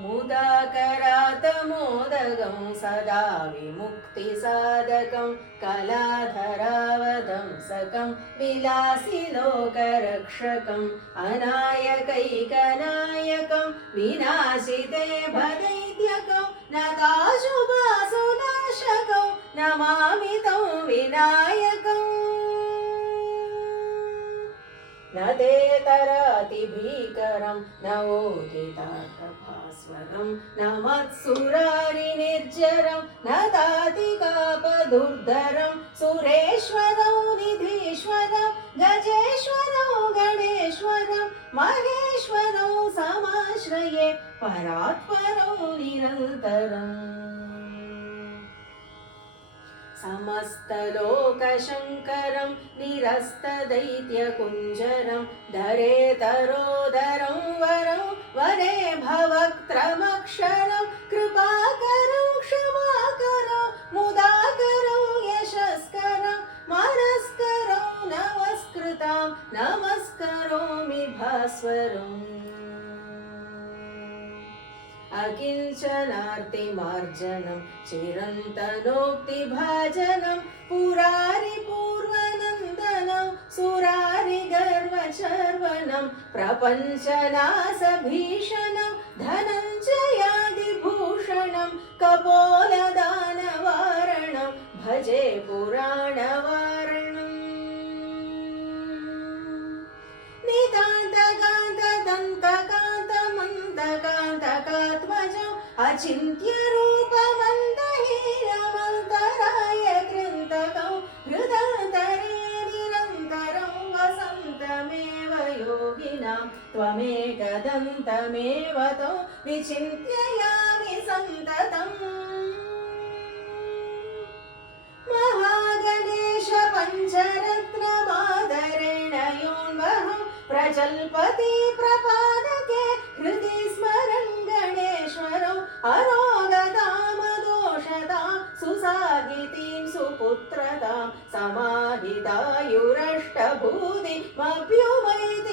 मुदाकरातमोदगं सदा विमुक्तिसाधकं कलाधरावदंसकं विलासिलोकरक्षकम् अनायकैकनायकं विनाशिते भदैत्यकं नताशुभासुनाशकं नमामि तं विनायकम् न ते तरातिभीकरं न ओदितार्कभास्वरं न मत्सुरारिनिर्जरं न तातिकापदुर्धरं सुरेश्वरं निधीश्वरं गजेश्वरं गणेश्वरं महेश्वरं समाश्रये परात्परं निरन्तरम् समस्तलोकशङ्करं निरस्तदैत्यकुञ्जरं धरेतरोदरं वरं वरे भवक्त्रमक्षरं कृपाकरं क्षमाकरं मुदाकरं यशस्करं मनस्करं नमस्कृतां नमस्करोमि भास्वरम् अकिञ्चनार्तिमार्जनं चिरन्तनोक्तिभाजनं पुरारिपूर्वनन्दनं सुरारिगर्वचर्वनं प्रपञ्चनाशभीषणं धनञ्जयादिभूषणं कपोलदानवारणं भजे पुराणवारणम् नितान्तकान्तदन्तकान्तमन्तकान्तकात्मजम् अचिन्त्यरूपमन्दहीनमन्तराय कृन्तकं हृदन्तरे निरन्तरं वसन्तमेव योगिनां त्वमेकदन्तमेव तं विचिन्तयामि सन्ततम् महागणेश पञ्चरत्नमादरेण योऽन्वहं प्रजल्पति प्रपादके हृदि स्मरन् गणेश्वरम् अरोगतामदोषतां सुसागितीं सुपुत्रतां समाहितायुरष्टभूतिमभ्युमैति